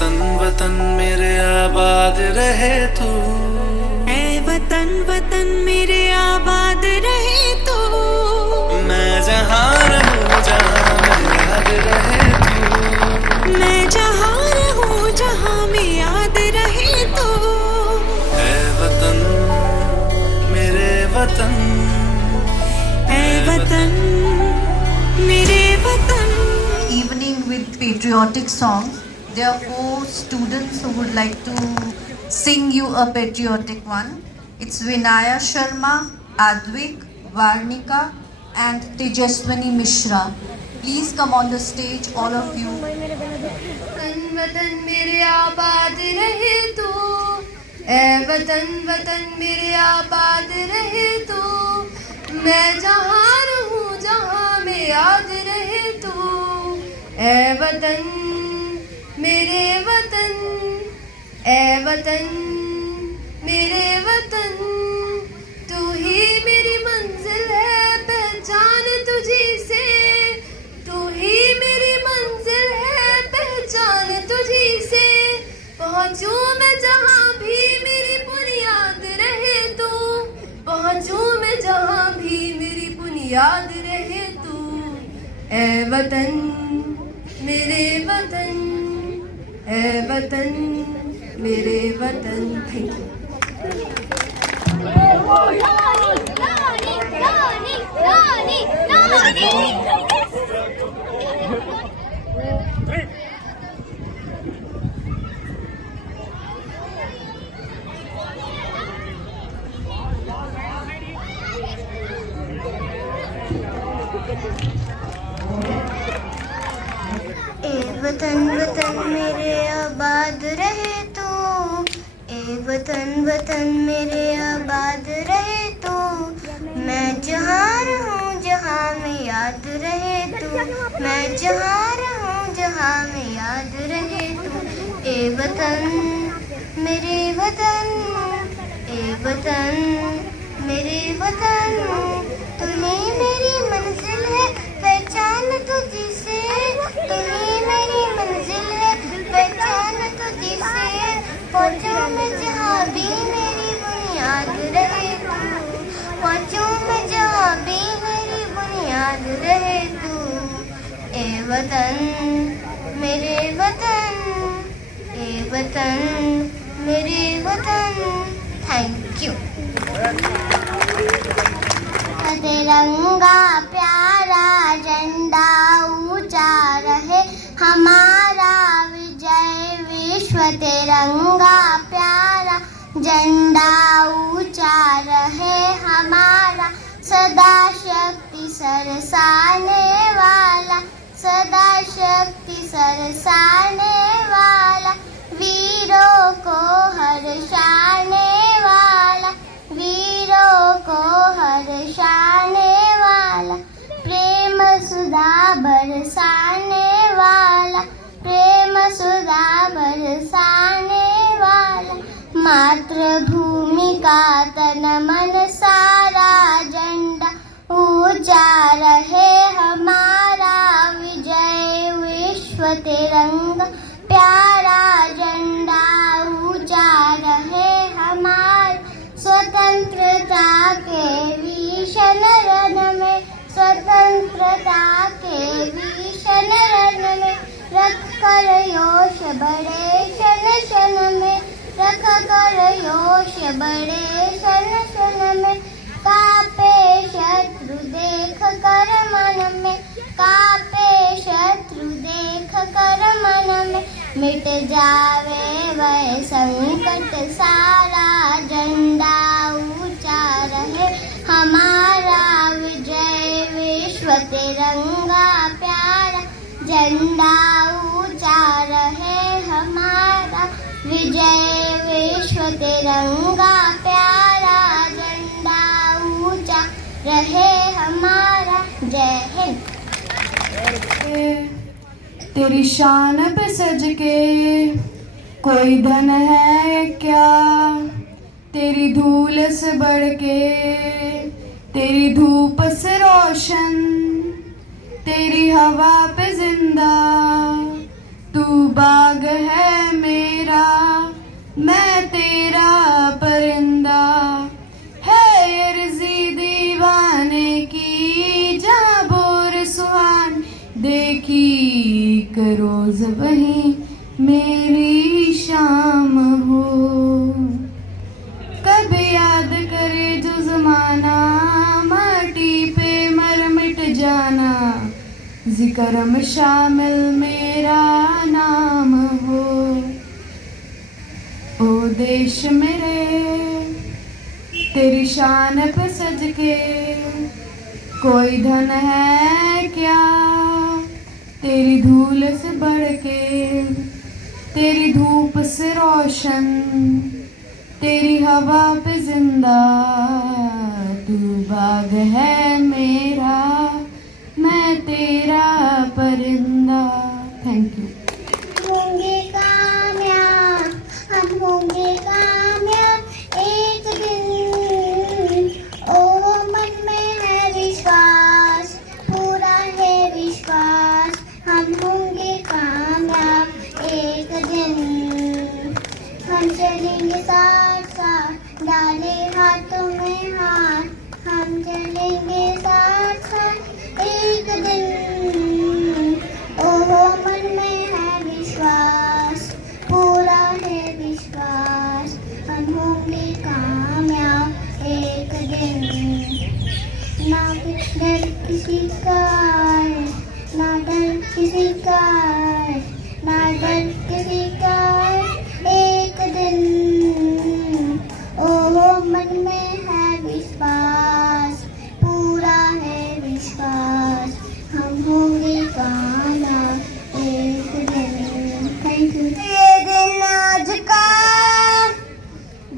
वतन वतन मेरे आबाद रहे तू, ऐ वतन वतन मेरे आबाद रहे तू। मैं जहाँ रहूँ जहाँ में याद रहे तू, मैं जहाँ रहूँ जहाँ में याद रहे तू। ऐ वतन मेरे वतन, ऐ वतन मेरे वतन। Evening with patriotic songs. There are 4 students who would like to sing you a patriotic one. It's Vinaya Sharma, Advik, Varnika and Tejaswani Mishra. Please come on the stage, all of you. वतन वतन मेरे आबाद रहे तू, ऐ वतन वतन मेरे आबाद रहे तू। मैं जहाँ रहूँ जहाँ में याद रहे तू, ऐ वतन मेरे वतन, ऐ वतन मेरे वतन। तू ही मेरी मंजिल है पहचान तुझी से, तू ही मेरी मंजिल है पहचान तुझी से। पहुँचूं मैं जहाँ भी मेरी बुनियाद रहे तू, पहुँचूं मैं जहाँ भी मेरी बुनियाद रहे तू। ऐ वतन मेरे वतन, ऐ वतन मेरे वतन। Thank you. वतन वतन मेरे आबाद रहे तू, ए वतन वतन मेरे आबाद रहे तू। मैं जहाँ रहूँ जहाँ में याद रहे तू, मैं जहाँ रहूँ जहाँ में याद रहे तू। ए वतन मेरे वतन, ए वतन मेरे वतन। तुम्हें मेरी मंजिल है पहचान तुझी से, तुम्हें मेरी मंजिल है पहचान तुझी से। पहुँचूं मैं जहाँ भी मेरी बुनियाद रहे तू, पहुँचूं मैं जहाँ भी मेरी बुनियाद रहे तू। ए वतन मेरे वतन, ए वतन मेरे वतन। Thank you. तिरंगा प्यारा झंडा ऊंचा रहे हमारा, विजय विश्व तिरंगा प्यारा झंडा ऊंचा रहे हमारा। सदा शक्ति सरसाने वाला, सदा शक्ति सरसाने वाला। वीरों को हर्षाने वाला, वीरों को हर्षाने वाला। प्रेम सुधा बरसाने वाला, प्रेम सुधा बरसाने वाला। मातृभूमि का तन मन सारा झंडा ऊंचा रहे हमारा, विजय विश्व तिरंगा प्यारा झंडा ऊंचा रहे हमारा। स्वतंत्रता के भीषण रण में, स्वतंत्रता के भीषण रण में। रख कर योश बड़े क्षण क्षण में, रख कर योश बड़े क्षण क्षण में। कापे शत्रु देख कर मन में, कापे शत्रु देख कर मन में। मिट जावे वह संकट सारा, झंडा ऊंचा रहे हमारा। विजय विश्व तिरंगा प्यारा झंडा ऊंचा रहे हमारा। विजय विश्व तिरंगा प्यारा झंडा ऊंचा रहे हमारा। जय हिंद। तेरी शान पे सज के कोई धन है क्या, तेरी धूल से बढ़ के, तेरी धूप से रोशन, तेरी हवा पे जिंदा। तू बाग है मैं तेरा परिंदा है अर्जी दीवाने की, जहाँ बोर सुहान देखी एक रोज वही मेरी शाम हो। कब याद करे जो जमाना, माटी पे मर मिट जाना, जिक्र में शामिल मेरा नाम हो। ओ देश मेरे तेरी शान पे सज के, कोई धन है क्या तेरी धूल से बढ़ के, तेरी धूप से रोशन, तेरी हवा पे जिंदा, तू बाग है मेरा, मैं तेरा परिंदा। Thank you. होंगे कामयाब, हम होंगे कामयाब एक दिन। ओ मन में है विश्वास, पूरा है विश्वास, हम होंगे कामयाब एक दिन। हम चलेंगे साथ साथ, डाले हाथों में हाथ, हम चलेंगे साथ साथ एक दिन। ओहो मन में है विश्वास, पूरा है विश्वास, हम होंगे कामयाब एक दिन। ना डर किसी का है, ना डर किसी का है, ना डर किसी का है एक दिन। ओहो मन में है विश्वास, पूरा है विश्वास, हम होंगे कामयाब एक दिन। Thank you. ये दिन आज का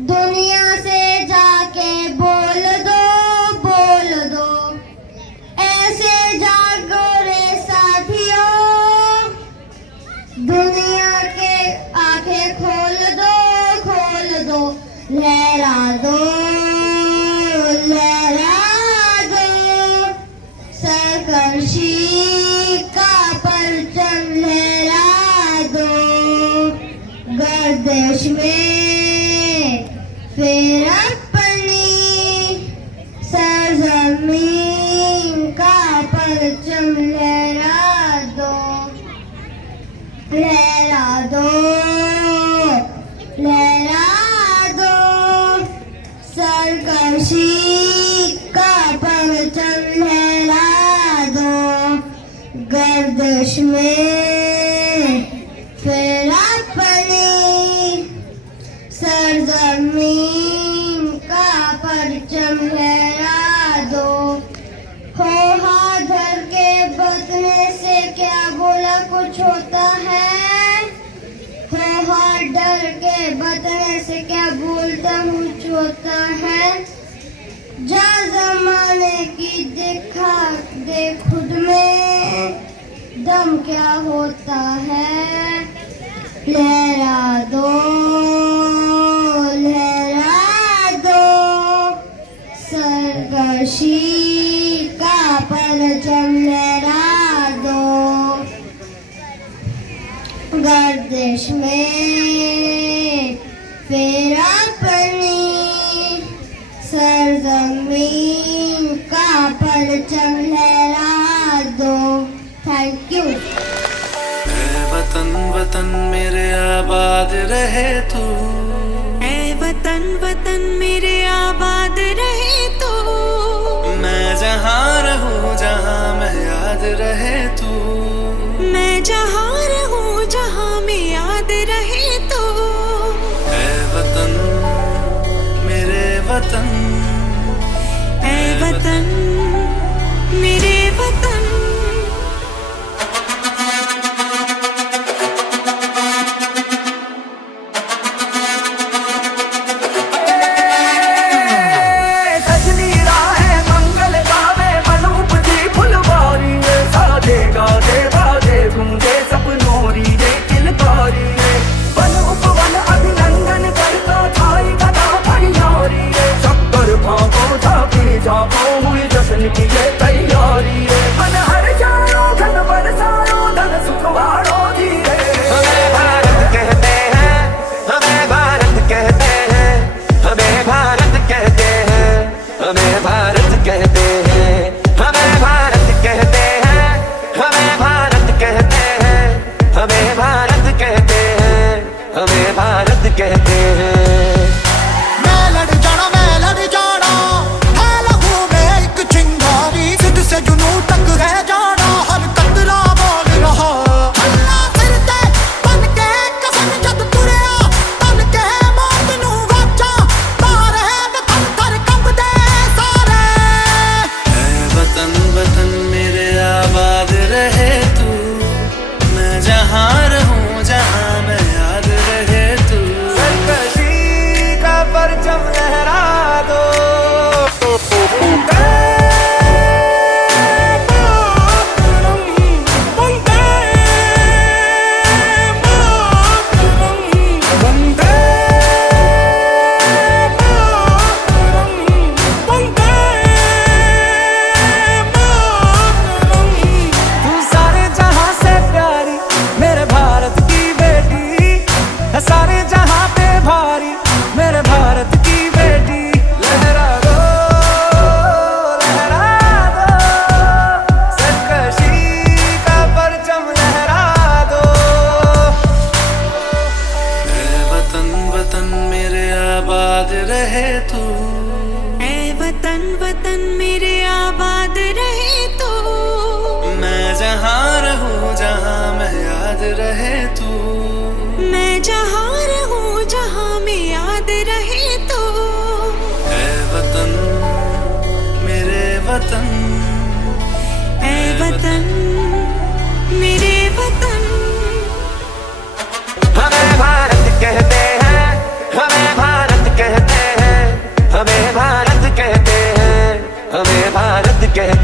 दुनिया से जाके बोल दो, बोल दो, ऐसे जागो रे साथियों, दुनिया के आंखें खोल दो, खोल दो, लहरा दो, लहरा दो, सरकशी का परचम लहरा दो, गर्दिश में फिर अपनी सरजमीन का परचम लहरा दो, लहरा दो, लहरा दो, सरकशी का परचम लहरा दो, गर्दिश में फिर अपनी सरजमीन का परचम लहरा दो। हो हाथ धर के बदले से क्या बोला कुछ होता है, हो हाथ डर के बदले से क्या बोलता कुछ होता है, जा जमाने की दिखा दे खुद में दम क्या होता है, लहरा दो, लहरा दो, सरकशी का परचम लहरा दो, गर्दिश में फिर अपनी सरजमीन का परचम लहरा दो। Thank you. ऐ वतन वतन मेरे आबाद रहे तू, ऐ वतन वतन मेरे आबाद रहे तू, मैं जहाँ रहूँ जहाँ मैं याद रहे तू, मैं जहाँ रहूँ जहाँ में याद रहे तू। ऐ वतन मेरे वतन, ऐ वतन मेरे वतन। अभिनंदन करता थाई कथा परियारी, के